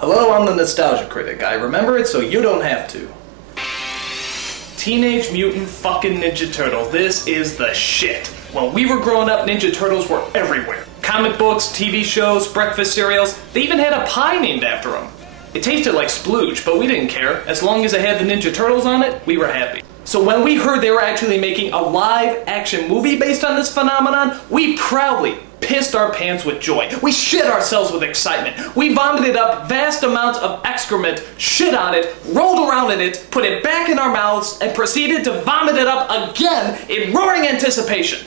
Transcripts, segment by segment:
Hello, I'm the Nostalgia Critic. I remember it so you don't have to. Teenage Mutant fucking Ninja Turtles. This is the shit. When we were growing up, Ninja Turtles were everywhere. Comic books, TV shows, breakfast cereals. They even had a pie named after them. It tasted like splooge, but we didn't care. As long as it had the Ninja Turtles on it, we were happy. So when we heard they were actually making a live-action movie based on this phenomenon, we proudly pissed our pants with joy. We shit ourselves with excitement. We vomited up vast amounts of excrement, shit on it, rolled around in it, put it back in our mouths, and proceeded to vomit it up again in roaring anticipation.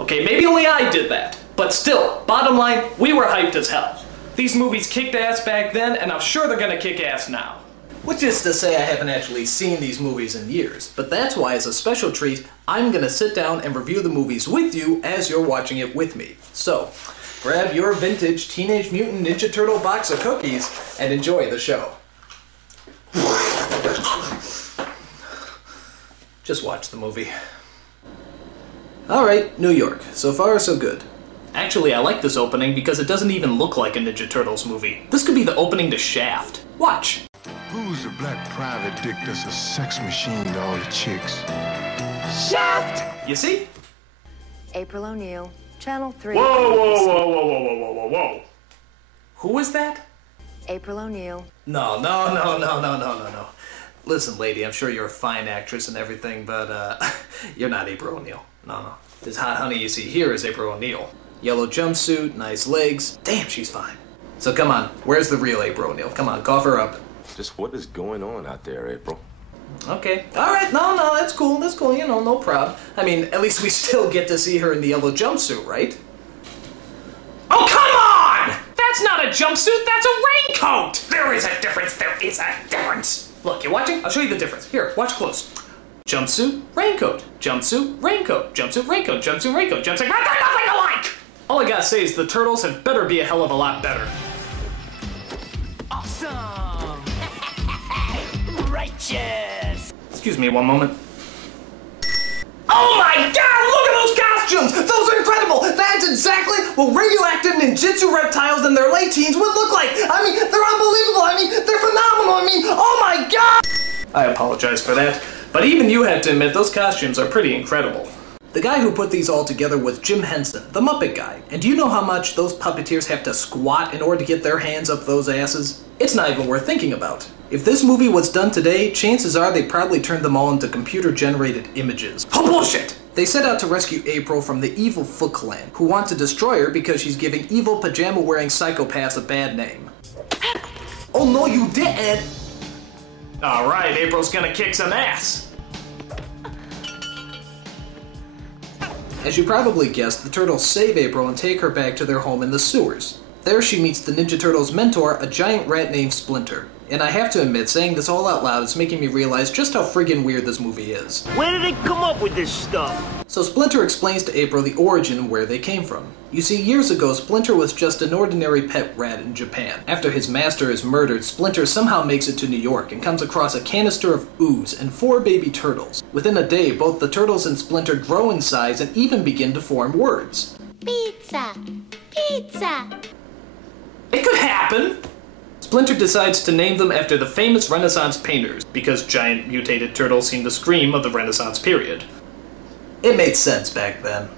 Okay, maybe only I did that, but still, bottom line, we were hyped as hell. These movies kicked ass back then, and I'm sure they're gonna kick ass now. Which is to say I haven't actually seen these movies in years, but that's why as a special treat, I'm gonna sit down and review the movies with you as you're watching it with me. So, grab your vintage Teenage Mutant Ninja Turtle box of cookies and enjoy the show. Just watch the movie. Alright, New York. So far, so good. Actually, I like this opening because it doesn't even look like a Ninja Turtles movie. This could be the opening to Shaft. Watch. Who's the black private dick that's a sex machine to all the chicks? Shaft! You see? April O'Neil, Channel 3. Whoa, whoa, whoa, whoa, whoa, whoa, whoa, whoa, whoa. Who is that? April O'Neil. No. Listen, lady, I'm sure you're a fine actress and everything, but, you're not April O'Neil. No. This hot honey you see here is April O'Neil. Yellow jumpsuit, nice legs. Damn, she's fine. So come on, where's the real April O'Neil? Come on, cough her up. Just what is going on out there, April? Okay. Alright, no, that's cool, you know, no problem. I mean, at least we still get to see her in the yellow jumpsuit, right? Oh, come on! That's not a jumpsuit, that's a raincoat! There is a difference. Look, you watching? I'll show you the difference. Here, watch close. Jumpsuit, raincoat. Jumpsuit, raincoat. Jumpsuit, raincoat. Jumpsuit, raincoat. Jumpsuit, raincoat. They're nothing alike! All I gotta say is the Turtles had better be a hell of a lot better. Awesome! Righteous! Excuse me one moment. Oh my god, look at those costumes! Those are incredible! That's exactly what radioactive ninjutsu reptiles in their late teens would look like! I mean, they're unbelievable! I mean, they're phenomenal! I mean, oh my god! I apologize for that, but even you have to admit those costumes are pretty incredible. The guy who put these all together was Jim Henson, the Muppet guy. And do you know how much those puppeteers have to squat in order to get their hands up those asses? It's not even worth thinking about. If this movie was done today, chances are they probably turned them all into computer-generated images. Oh, bullshit! They set out to rescue April from the evil Foot Clan, who want to destroy her because she's giving evil pajama-wearing psychopaths a bad name. Oh no, you didn't! Alright, April's gonna kick some ass. As you probably guessed, the Turtles save April and take her back to their home in the sewers. There she meets the Ninja Turtles' mentor, a giant rat named Splinter. And I have to admit, saying this all out loud is making me realize just how friggin' weird this movie is. Where did they come up with this stuff? So Splinter explains to April the origin and where they came from. You see, years ago, Splinter was just an ordinary pet rat in Japan. After his master is murdered, Splinter somehow makes it to New York and comes across a canister of ooze and 4 baby turtles. Within a day, both the turtles and Splinter grow in size and even begin to form words. Pizza! Pizza! It could happen! Splinter decides to name them after the famous Renaissance painters, because giant mutated turtles seem to scream of the Renaissance period. It made sense back then.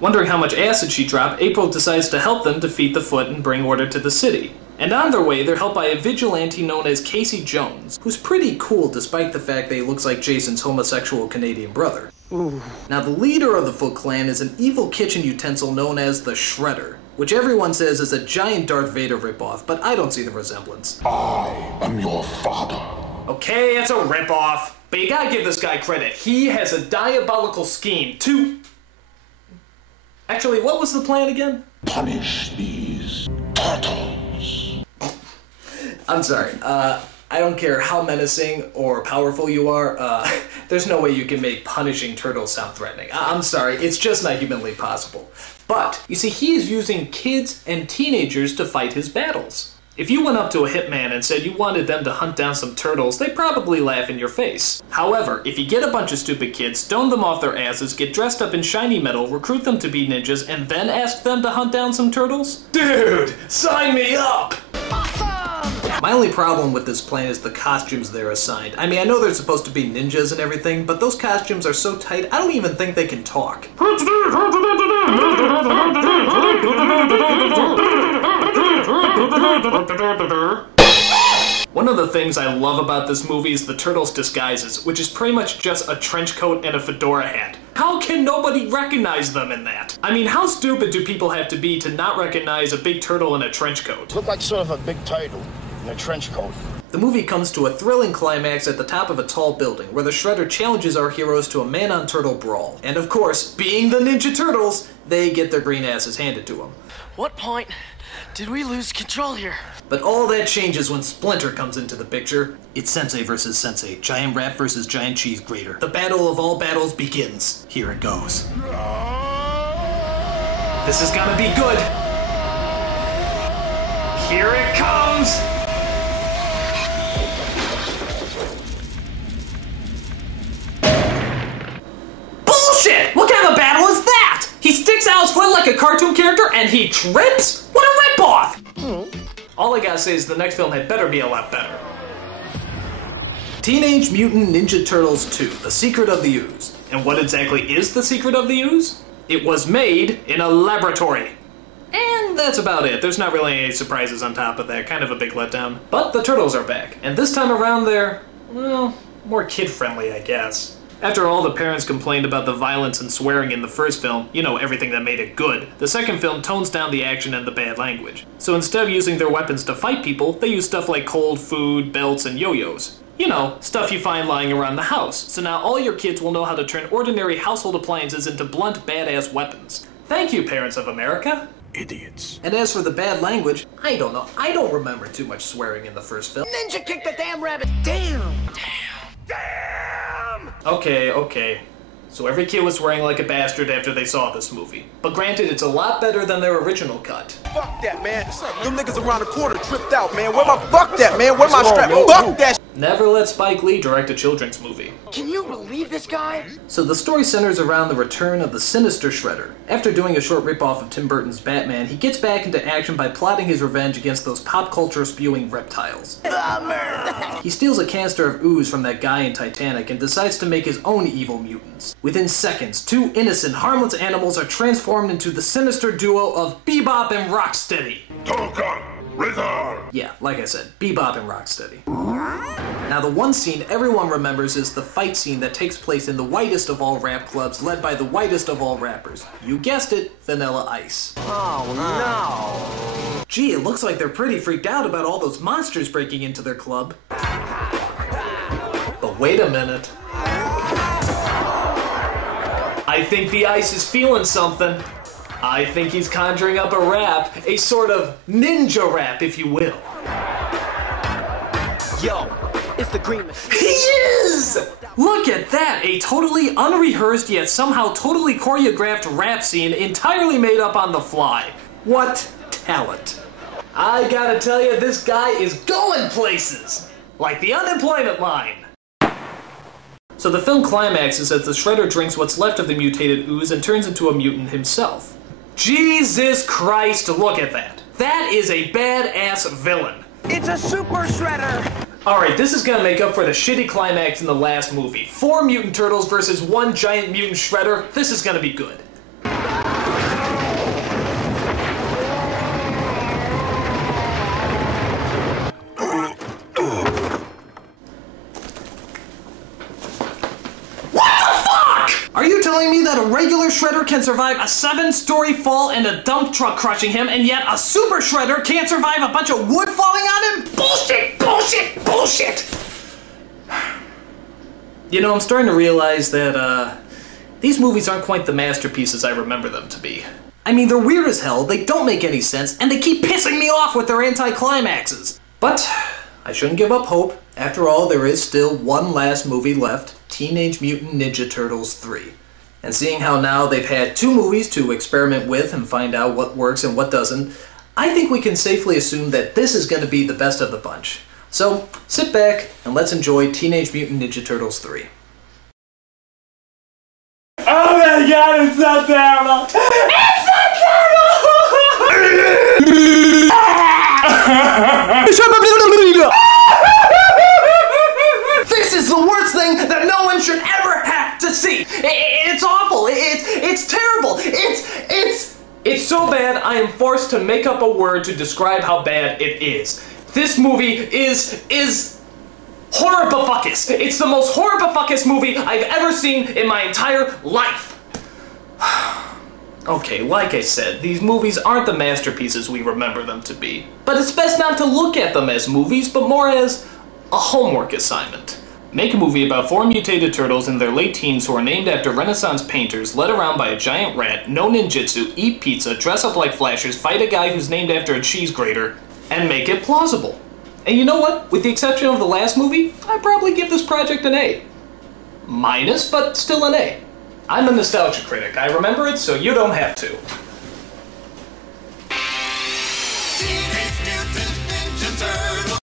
Wondering how much acid she dropped, April decides to help them defeat the Foot and bring order to the city. And on their way, they're helped by a vigilante known as Casey Jones, who's pretty cool despite the fact that he looks like Jason's homosexual Canadian brother. Ooh. Now, the leader of the Foot Clan is an evil kitchen utensil known as the Shredder, which everyone says is a giant Darth Vader ripoff, but I don't see the resemblance. I am your father. Okay, it's a ripoff, but you gotta give this guy credit. He has a diabolical scheme to... Actually, what was the plan again? Punish these turtles. I'm sorry, I don't care how menacing or powerful you are, there's no way you can make punishing turtles sound threatening. I'm sorry, it's just not humanly possible. But, you see, he is using kids and teenagers to fight his battles. If you went up to a hitman and said you wanted them to hunt down some turtles, they'd probably laugh in your face. However, if you get a bunch of stupid kids, stone them off their asses, get dressed up in shiny metal, recruit them to be ninjas, and then ask them to hunt down some turtles? Dude, sign me up! Awesome! My only problem with this plan is the costumes they're assigned. I mean, I know they're supposed to be ninjas and everything, but those costumes are so tight, I don't even think they can talk. One of the things I love about this movie is the Turtles' disguises, which is pretty much just a trench coat and a fedora hat. How can nobody recognize them in that? I mean, how stupid do people have to be to not recognize a big turtle in a trench coat? Look like sort of a big turtle in a trench coat. The movie comes to a thrilling climax at the top of a tall building, where the Shredder challenges our heroes to a man-on-turtle brawl. And of course, being the Ninja Turtles, they get their green asses handed to them. What point did we lose control here? But all that changes when Splinter comes into the picture. It's Sensei versus Sensei, giant rat versus giant cheese grater. The battle of all battles begins. Here it goes. This is gonna be good. Here it comes! Bullshit! What kind of battle is that? He sticks out his foot like a cartoon character and he trips? What a ripoff! All I gotta say is the next film had better be a lot better. Teenage Mutant Ninja Turtles 2, The Secret of the Ooze. And what exactly is The Secret of the Ooze? It was made in a laboratory. And that's about it. There's not really any surprises on top of that. Kind of a big letdown. But the Turtles are back. And this time around they're, well, more kid-friendly, I guess. After all the parents complained about the violence and swearing in the first film, you know, everything that made it good, the second film tones down the action and the bad language. So instead of using their weapons to fight people, they use stuff like cold food, belts, and yo-yos. You know, stuff you find lying around the house. So now all your kids will know how to turn ordinary household appliances into blunt, badass weapons. Thank you, parents of America. Idiots. And as for the bad language, I don't know. I don't remember too much swearing in the first film. Ninja kicked the damn rabbit. Damn. Okay. So every kid was swearing like a bastard after they saw this movie. But granted, it's a lot better than their original cut. Fuck that, man. Them niggas around the corner tripped out, man. Where my fuck that, man? Where my strap? Fuck that. Never let Spike Lee direct a children's movie. Can you believe this guy? So the story centers around the return of the sinister Shredder. After doing a short ripoff of Tim Burton's Batman, he gets back into action by plotting his revenge against those pop culture spewing reptiles. He steals a canister of ooze from that guy in Titanic and decides to make his own evil mutants. Within seconds, two innocent, harmless animals are transformed into the sinister duo of Bebop and Rocksteady. Yeah, like I said, Bebop and Rocksteady. Now the one scene everyone remembers is the fight scene that takes place in the whitest of all rap clubs led by the whitest of all rappers. You guessed it, Vanilla Ice. Oh no. Gee, it looks like they're pretty freaked out about all those monsters breaking into their club. But wait a minute. I think the Ice is feeling something. I think he's conjuring up a rap, a sort of ninja rap, if you will. Yo, it's the Green Machine. He is! Look at that, a totally unrehearsed yet somehow totally choreographed rap scene entirely made up on the fly. What talent. I gotta tell you, this guy is going places! Like the unemployment line. So the film climaxes as the Shredder drinks what's left of the mutated ooze and turns into a mutant himself. Jesus Christ, look at that. That is a badass villain. It's a super shredder. Alright, this is gonna make up for the shitty climax in the last movie. 4 mutant turtles versus 1 giant mutant shredder. This is gonna be good. Are you telling me that a regular shredder can survive a 7-story fall and a dump truck crushing him, and yet a super shredder can't survive a bunch of wood falling on him? Bullshit! Bullshit! Bullshit! You know, I'm starting to realize that, these movies aren't quite the masterpieces I remember them to be. I mean, they're weird as hell, they don't make any sense, and they keep pissing me off with their anti-climaxes. But I shouldn't give up hope. After all, there is still one last movie left, Teenage Mutant Ninja Turtles 3. And seeing how now they've had 2 movies to experiment with and find out what works and what doesn't, I think we can safely assume that this is going to be the best of the bunch. So, sit back and let's enjoy Teenage Mutant Ninja Turtles 3. Oh my god, it's so terrible! It's so terrible! bad, I am forced to make up a word to describe how bad it is. This movie is horribifuckus. It's the most horribifuckus movie I've ever seen in my entire life. Okay, like I said, these movies aren't the masterpieces we remember them to be. But it's best not to look at them as movies, but more as a homework assignment. Make a movie about 4 mutated turtles in their late teens who are named after Renaissance painters, led around by a giant rat, know ninjutsu, eat pizza, dress up like flashers, fight a guy who's named after a cheese grater, and make it plausible. And you know what? With the exception of the last movie, I'd probably give this project an A. Minus, but still an A. I'm a nostalgia critic. I remember it, so you don't have to.